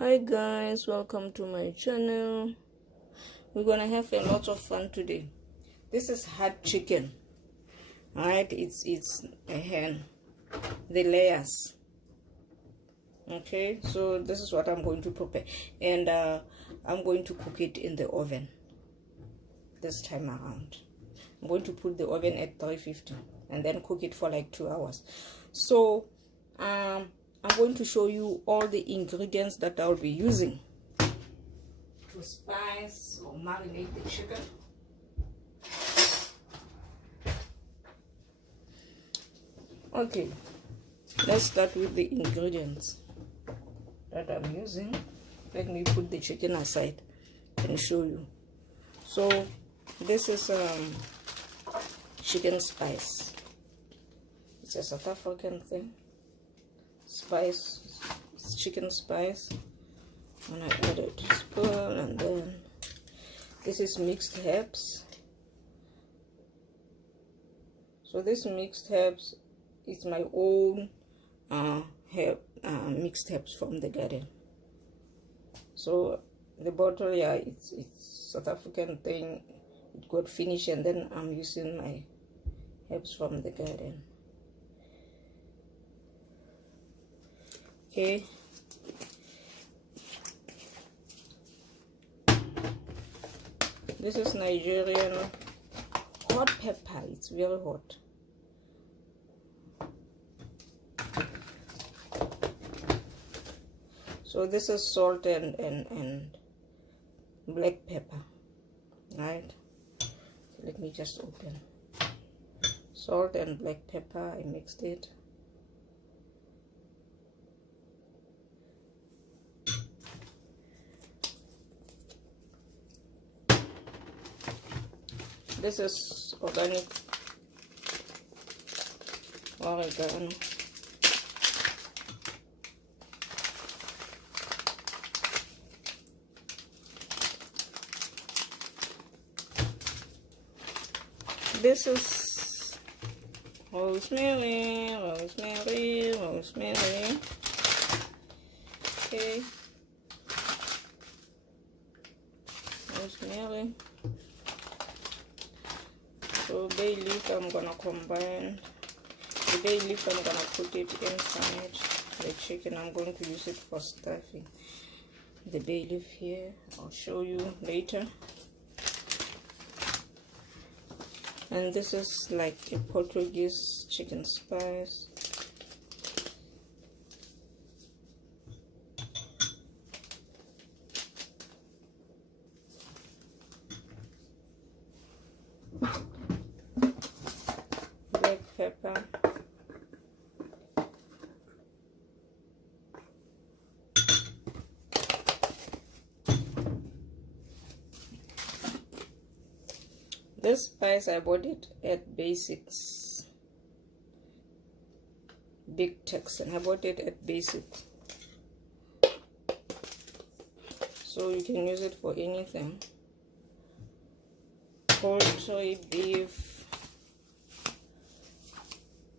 Hi guys, welcome to my channel. We're gonna have a lot of fun today. This is hard chicken. Alright, it's a hen, the layers. Okay, so this is what I'm going to prepare, and I'm going to cook it in the oven this time around. I'm going to put the oven at 350 and then cook it for like 2 hours. So I'm going to show you all the ingredients that I'll be using to spice or marinate the chicken. Okay, let's start with the ingredients that I'm using. Let me put the chicken aside and show you. So this is chicken spice. It's a South African thing. Spice, chicken spice, and I added a spoon, and then this is mixed herbs. So this mixed herbs is my own mixed herbs from the garden. So the bottle, yeah, it's South African thing. It got finished, and then I'm using my herbs from the garden. Okay, this is Nigerian hot pepper. It's very hot. So this is salt and black pepper, right? So let me just open. Salt and black pepper, I mixed it. This is organic oregano. This is rosemary. Okay, rosemary. So bay leaf, I'm gonna combine the bay leaf. I'm gonna put it inside the chicken. I'm going to use it for stuffing. The bay leaf here, I'll show you later. And this is like a Portuguese chicken spice. Black pepper. This spice, I bought it at Basics, Big Texan. I bought it at Basics. So you can use it for anything. Poultry, beef,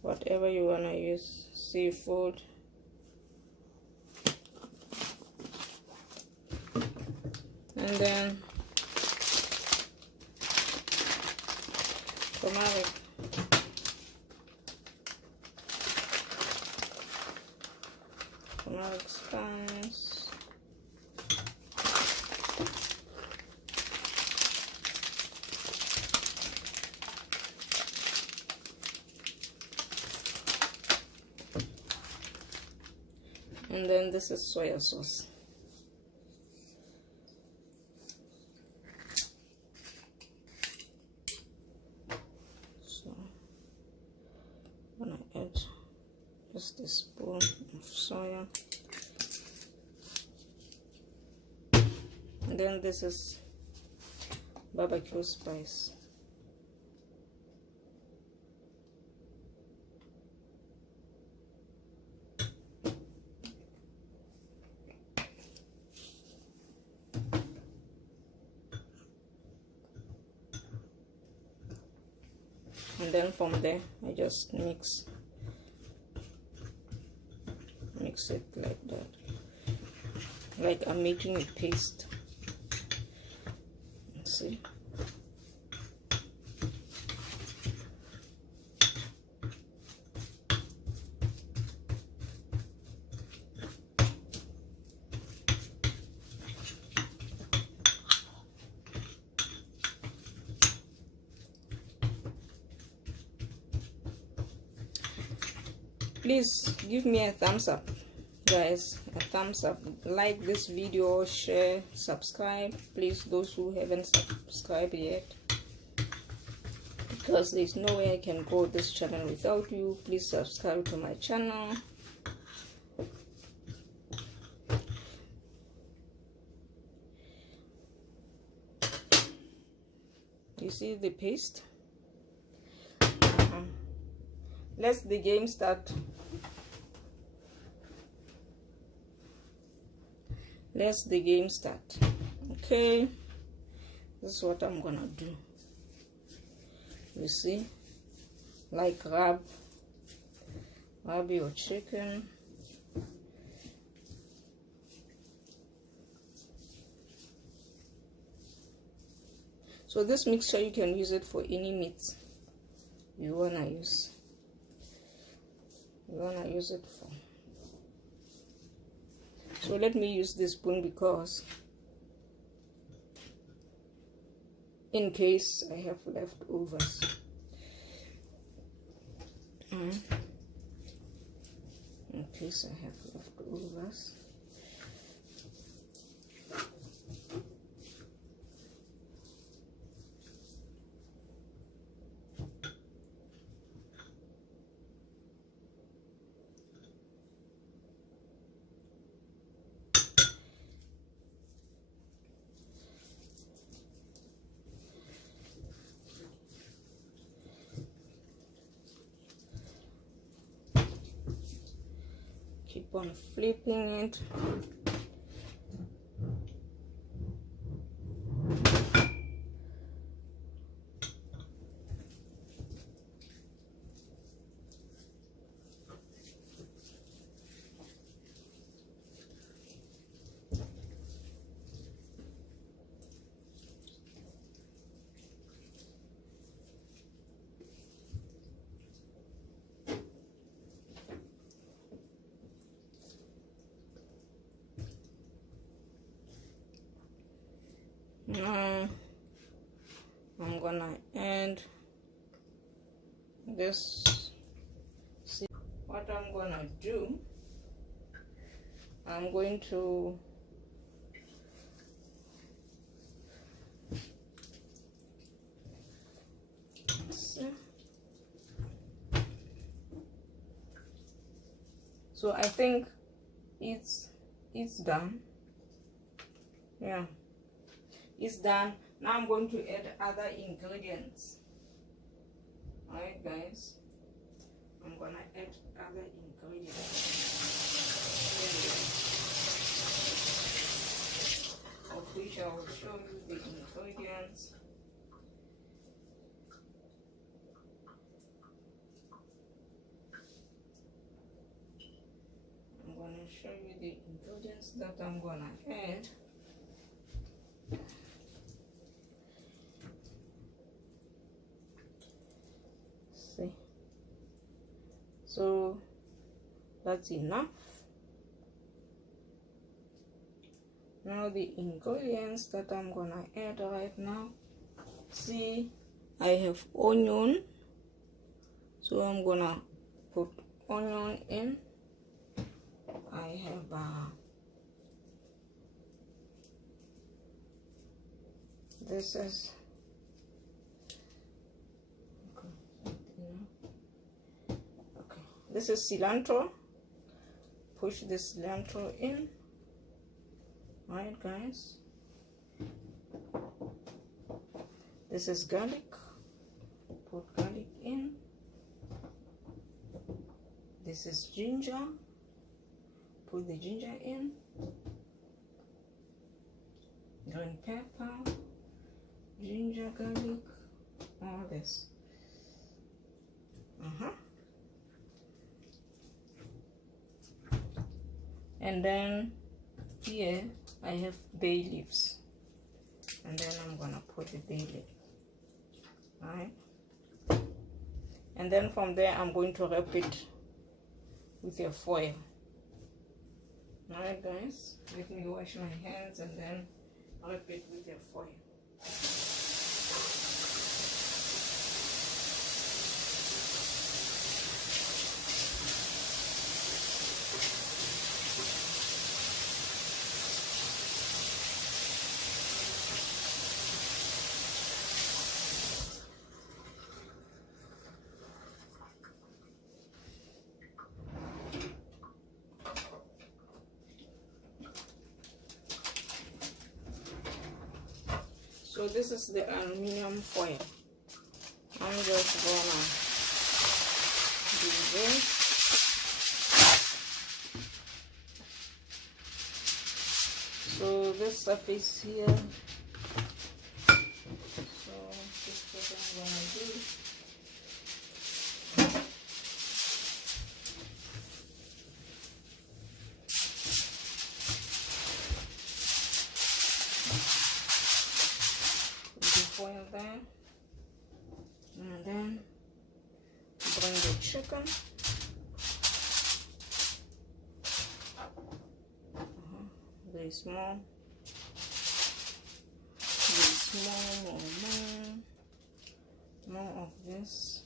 whatever you want to use, seafood. And then turmeric. Turmeric spice. And then this is soya sauce. So I'm gonna add just a spoon of soya. And then this is barbecue spice. And then from there I just mix it like that. like I'm making a paste. See, please give me a thumbs up, guys, a thumbs up, like this video, share, subscribe, please, those who haven't subscribed yet, because there's no way I can grow this channel without you. Please subscribe to my channel. You see the paste? Let's the game start. Let's the game start. Okay, this is what I'm gonna do. You see, like rub your chicken. So this mixture, you can use it for any meats you wanna use. It for. So let me use this spoon because in case I have leftovers. In case I have leftovers. Keep on flipping it. Now I'm gonna add this. See what I'm gonna do. I'm going to so I think it's done. Yeah, it's done. Now I'm going to add other ingredients. Alright guys, I'm gonna add other ingredients, of which I will show you the ingredients. I'm gonna show you the ingredients that I'm gonna add. So that's enough. Now the ingredients that I'm gonna add right now. See, I have onion, so I'm gonna put onion in. I have this is this is cilantro. Push the cilantro in. Alright guys, this is garlic. Put garlic in. This is ginger. Put the ginger in. Green pepper, ginger, garlic, all this. And then here I have bay leaves, and then I'm gonna put the bay leaf. Alright, and then from there I'm going to wrap it with a foil. Alright guys, let me wash my hands and then wrap it with a foil. So this is the aluminum foil. I'm just gonna do this. So this surface here. So this is what I'm gonna do. Foil there, and then bring the chicken. Very small, more of this.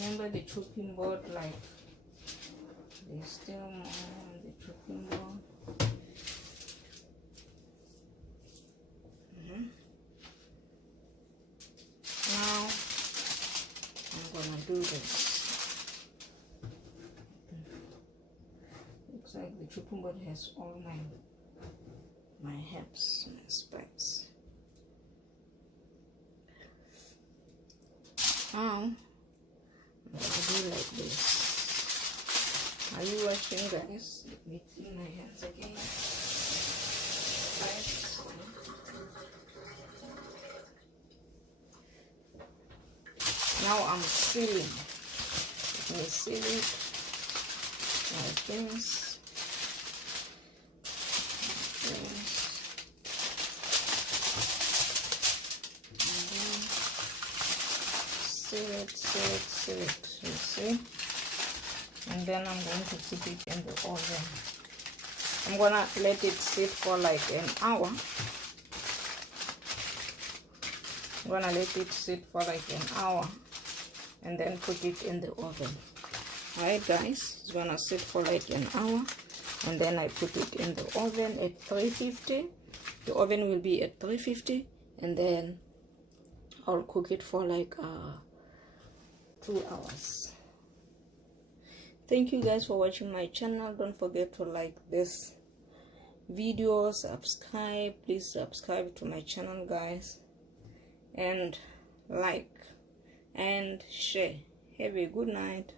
Remember the chopping board, like there's still more on the chopping board. Now I'm gonna do this. Looks like the chopping board has all my herbs, my spices. Now I'm gonna do like this. Are you watching, guys? Let me clean my hands again. Now I'm sealing. Let me seal it like this. And then seal it, you see? And then I'm going to put it in the oven. I'm gonna let it sit for like an hour. I'm gonna let it sit for like an hour and then put it in the oven. Alright guys, it's gonna sit for like an hour and then I put it in the oven at 350. The oven will be at 350 and then I'll cook it for like 2 hours. Thank you guys for watching my channel. Don't forget to like this video, subscribe. Please subscribe to my channel, guys, and like and share. Have a good night.